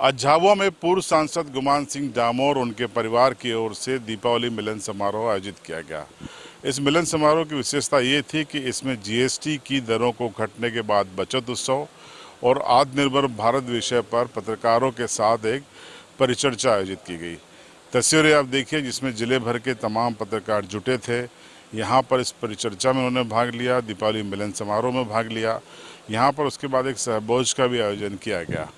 आज झाबुआ में पूर्व सांसद गुमान सिंह डामोर और उनके परिवार की ओर से दीपावली मिलन समारोह आयोजित किया गया। इस मिलन समारोह की विशेषता ये थी कि इसमें जीएसटी की दरों को घटने के बाद बचत उत्सव और आत्मनिर्भर भारत विषय पर पत्रकारों के साथ एक परिचर्चा आयोजित की गई। तस्वीरें आप देखिए जिसमें जिले भर के तमाम पत्रकार जुटे थे। यहाँ पर इस परिचर्चा में उन्होंने भाग लिया, दीपावली मिलन समारोह में भाग लिया। यहाँ पर उसके बाद एक सहभोज का भी आयोजन किया गया।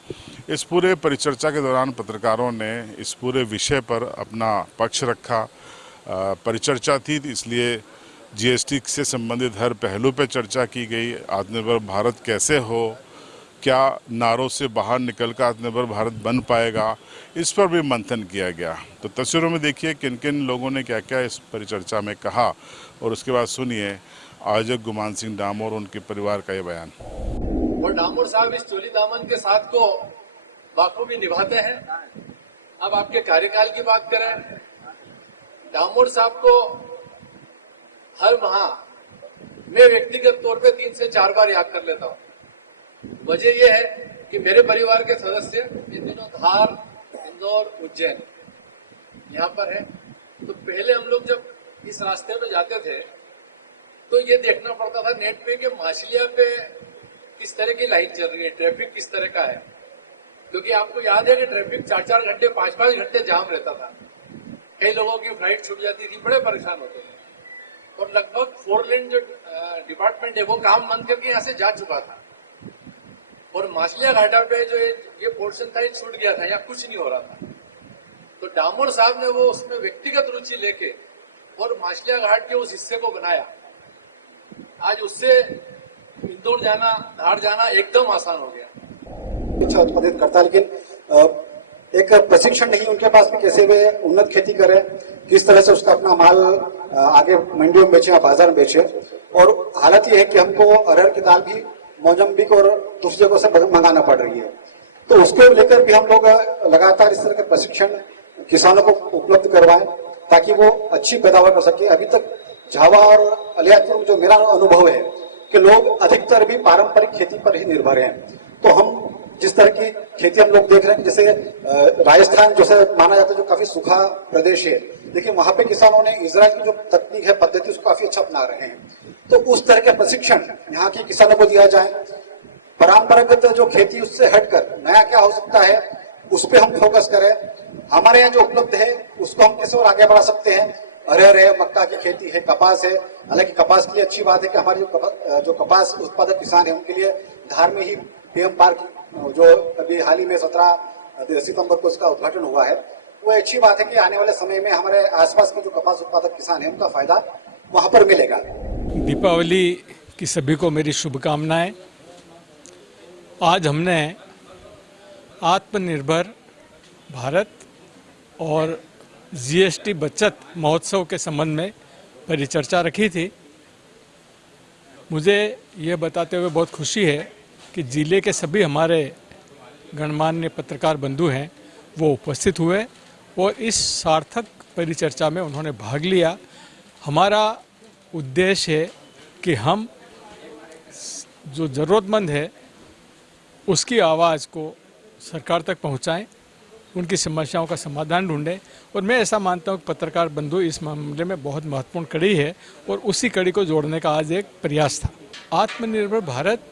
इस पूरे परिचर्चा के दौरान पत्रकारों ने इस पूरे विषय पर अपना पक्ष रखा। परिचर्चा थी इसलिए जीएसटी से संबंधित हर पहलू पर चर्चा की गई। आत्मनिर्भर भारत कैसे हो, क्या नारों से बाहर निकलकर आत्मनिर्भर भारत बन पाएगा, इस पर भी मंथन किया गया। तो तस्वीरों में देखिए किन किन लोगों ने क्या क्या इस परिचर्चा में कहा और उसके बाद सुनिए आयोजक गुमान सिंह डामोर और उनके परिवार का ये बयान। और डामोर साहब इस चोली दामन के साथ को बाखूबी निभाते हैं। अब आपके कार्यकाल की बात करें, डामोर साहब को हर माह मैं व्यक्तिगत तौर पे 3 से 4 बार याद कर लेता हूँ। वजह यह है कि मेरे परिवार के सदस्य इन दिनों धार, इंदौर, उज्जैन यहाँ पर है। तो पहले हम लोग जब इस रास्ते पे जाते थे तो ये देखना पड़ता था नेट पे कि माछलिया पे किस तरह की लाइन चल रही है, ट्रैफिक किस तरह का है। क्योंकि आपको याद है कि ट्रैफिक 4-4 घंटे 5-5 घंटे जाम रहता था। कई लोगों की फ्लाइट छूट जाती थी, बड़े परेशान होते थे। और लगभग 4 लेन जो डिपार्टमेंट है वो काम बंद करके यहाँ से जा चुका था। और माछलिया घाटा पे जो ये पोर्शन था ये छूट गया था, यहाँ कुछ नहीं हो रहा था। तो डामोर साहब ने वो उसमें व्यक्तिगत रुचि लेके और माछलिया घाट के उस हिस्से को बनाया। आज उससे इंदौर जाना, धार जाना एकदम आसान हो गया। अच्छा उत्पादित करता है, लेकिन एक प्रशिक्षण नहीं उनके पास भी कैसे वे उन्नत खेती करें, किस तरह से उसका अपना माल आगे मंडियों में बेचे या बाजार में बेचे। और हालत ये है कि हमको अरहर की दाल भी मोजम्बिक और दूसरी जगहों से मंगाना पड़ रही है। तो उसको लेकर भी हम लोग लगातार इस तरह के प्रशिक्षण किसानों को उपलब्ध करवाएं ताकि वो अच्छी पैदावार कर सके। अभी तक झावा और अलियापुर में जो मेरा अनुभव है कि लोग अधिकतर भी पारंपरिक खेती पर ही निर्भर हैं। तो हम जिस तरह की खेती हम लोग देख रहे हैं, जैसे राजस्थान जो माना जाता है जो काफी सूखा प्रदेश है, लेकिन वहां पे किसानों ने इजराइल की जो तकनीक है, पद्धति, उसको काफी अच्छा अपना रहे हैं। तो उस तरह के प्रशिक्षण यहाँ के किसानों को दिया जाए। परंपरागत जो खेती उससे हटकर नया क्या हो सकता है उस पर हम फोकस करें। हमारे यहाँ जो उपलब्ध है उसको हम कैसे और आगे बढ़ा सकते हैं। अरहर है, मक्का की खेती है, कपास है। हालांकि कपास के लिए अच्छी बात है कि हमारे जो कपास उत्पादक किसान है उनके लिए धार में ही पीएम पार्क जो अभी हाल ही में 17 सितंबर को उसका उद्घाटन हुआ है, वो अच्छी बात है कि आने वाले समय में हमारे आसपास के जो कपास उत्पादक किसान है उनका फायदा वहां पर मिलेगा। दीपावली की सभी को मेरी शुभकामनाएं। आज हमने आत्मनिर्भर भारत और जीएसटी बचत महोत्सव के संबंध में परिचर्चा रखी थी। मुझे यह बताते हुए बहुत खुशी है कि जिले के सभी हमारे गणमान्य पत्रकार बंधु हैं वो उपस्थित हुए और इस सार्थक परिचर्चा में उन्होंने भाग लिया। हमारा उद्देश्य है कि हम जो ज़रूरतमंद है उसकी आवाज़ को सरकार तक पहुंचाएं, उनकी समस्याओं का समाधान ढूंढें। और मैं ऐसा मानता हूं कि पत्रकार बंधु इस मामले में बहुत महत्वपूर्ण कड़ी है और उसी कड़ी को जोड़ने का आज एक प्रयास था। आत्मनिर्भर भारत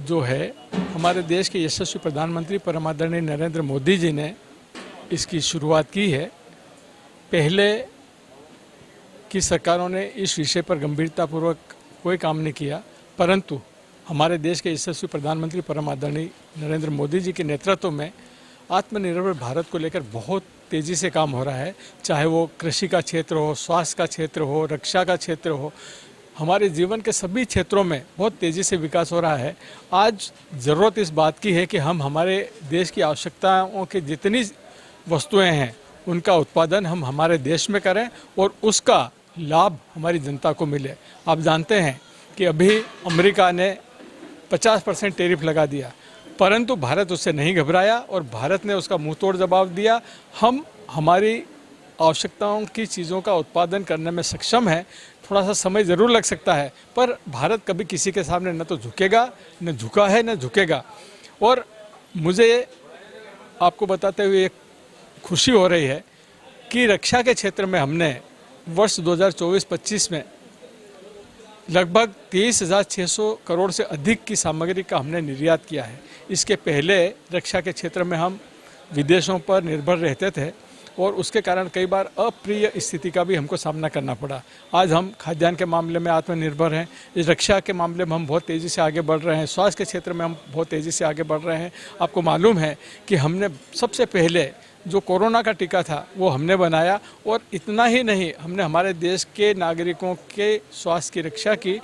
जो है हमारे देश के यशस्वी प्रधानमंत्री परम आदरणीय नरेंद्र मोदी जी ने इसकी शुरुआत की है। पहले की सरकारों ने इस विषय पर गंभीरतापूर्वक कोई काम नहीं किया, परंतु हमारे देश के यशस्वी प्रधानमंत्री परम आदरणीय नरेंद्र मोदी जी के नेतृत्व में आत्मनिर्भर भारत को लेकर बहुत तेज़ी से काम हो रहा है। चाहे वो कृषि का क्षेत्र हो, स्वास्थ्य का क्षेत्र हो, रक्षा का क्षेत्र हो, हमारे जीवन के सभी क्षेत्रों में बहुत तेज़ी से विकास हो रहा है। आज ज़रूरत इस बात की है कि हम हमारे देश की आवश्यकताओं की जितनी वस्तुएं हैं उनका उत्पादन हम हमारे देश में करें और उसका लाभ हमारी जनता को मिले। आप जानते हैं कि अभी अमेरिका ने 50% टैरिफ लगा दिया, परंतु भारत उससे नहीं घबराया और भारत ने उसका मुंह तोड़ जवाब दिया। हम हमारी आवश्यकताओं की चीज़ों का उत्पादन करने में सक्षम है। थोड़ा सा समय ज़रूर लग सकता है, पर भारत कभी किसी के सामने न तो झुकेगा, न झुका है, न झुकेगा। और मुझे आपको बताते हुए एक खुशी हो रही है कि रक्षा के क्षेत्र में हमने वर्ष 2024-25 में लगभग 23,600 करोड़ से अधिक की सामग्री का हमने निर्यात किया है। इसके पहले रक्षा के क्षेत्र में हम विदेशों पर निर्भर रहते थे और उसके कारण कई बार अप्रिय स्थिति का भी हमको सामना करना पड़ा। आज हम खाद्यान्न के मामले में आत्मनिर्भर हैं, इस रक्षा के मामले में हम बहुत तेज़ी से आगे बढ़ रहे हैं, स्वास्थ्य के क्षेत्र में हम बहुत तेज़ी से आगे बढ़ रहे हैं। आपको मालूम है कि हमने सबसे पहले जो कोरोना का टीका था वो हमने बनाया, और इतना ही नहीं, हमने हमारे देश के नागरिकों के स्वास्थ्य की रक्षा की,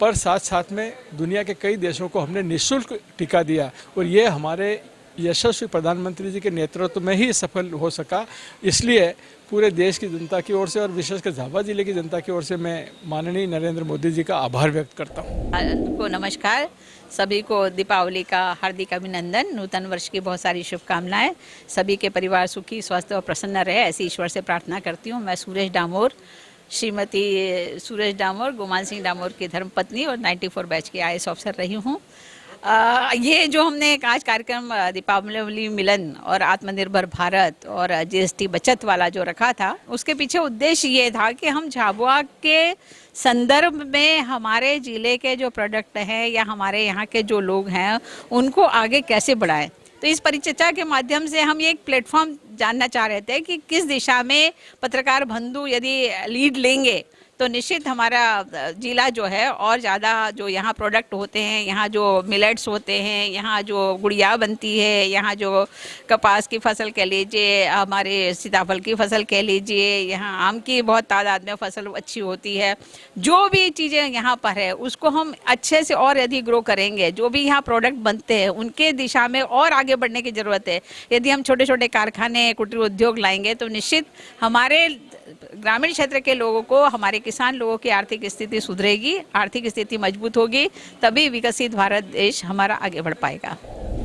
पर साथ साथ में दुनिया के कई देशों को हमने निःशुल्क टीका दिया, और ये हमारे यशस्वी प्रधानमंत्री जी के नेतृत्व में ही सफल हो सका। इसलिए पूरे देश की जनता की ओर से और विशेषकर झाबुआ जिले की जनता की ओर से मैं माननीय नरेंद्र मोदी जी का आभार व्यक्त करता हूँ। को नमस्कार, सभी को दीपावली का हार्दिक अभिनंदन, नूतन वर्ष की बहुत सारी शुभकामनाएं। सभी के परिवार सुखी, स्वस्थ और प्रसन्न रहे, ऐसी ईश्वर से प्रार्थना करती हूँ। मैं सुरेश डामोर, श्रीमती सुरेश डामोर, गुमान सिंह डामोर की धर्मपत्नी और 94 बैच की IAS ऑफिसर रही हूँ। ये जो हमने एक आज कार्यक्रम दीपावली मिलन और आत्मनिर्भर भारत और GST बचत वाला जो रखा था, उसके पीछे उद्देश्य ये था कि हम झाबुआ के संदर्भ में हमारे ज़िले के जो प्रोडक्ट हैं या हमारे यहाँ के जो लोग हैं उनको आगे कैसे बढ़ाएं। तो इस परिचर्चा के माध्यम से हम ये एक प्लेटफॉर्म जानना चाह रहे थे कि किस दिशा में पत्रकार बंधु यदि लीड लेंगे तो निश्चित हमारा जिला जो है और ज़्यादा जो यहाँ प्रोडक्ट होते हैं, यहाँ जो मिलेट्स होते हैं, यहाँ जो गुड़िया बनती है, यहाँ जो कपास की फसल कह लीजिए, हमारे सीताफल की फसल कह लीजिए, यहाँ आम की बहुत तादाद में फसल अच्छी होती है, जो भी चीज़ें यहाँ पर है उसको हम अच्छे से और यदि ग्रो करेंगे, जो भी यहाँ प्रोडक्ट बनते हैं उनके दिशा में और आगे बढ़ने की ज़रूरत है। यदि हम छोटे छोटे कारखाने, कुटीर उद्योग लाएंगे तो निश्चित हमारे ग्रामीण क्षेत्र के लोगों को, हमारे किसान लोगों की आर्थिक स्थिति सुधरेगी, आर्थिक स्थिति मजबूत होगी, तभी विकसित भारत देश हमारा आगे बढ़ पाएगा।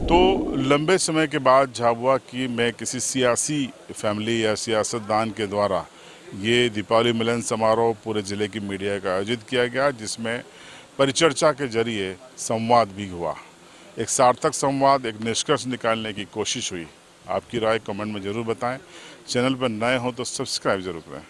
तो लंबे समय के बाद झाबुआ की में किसी सियासी फैमिली या सियासतदान के द्वारा ये दीपावली मिलन समारोह पूरे ज़िले की मीडिया का आयोजित किया गया, जिसमें परिचर्चा के जरिए संवाद भी हुआ। एक सार्थक संवाद, एक निष्कर्ष निकालने की कोशिश हुई। आपकी राय कमेंट में ज़रूर बताएं। चैनल पर नए हो तो सब्सक्राइब जरूर करें।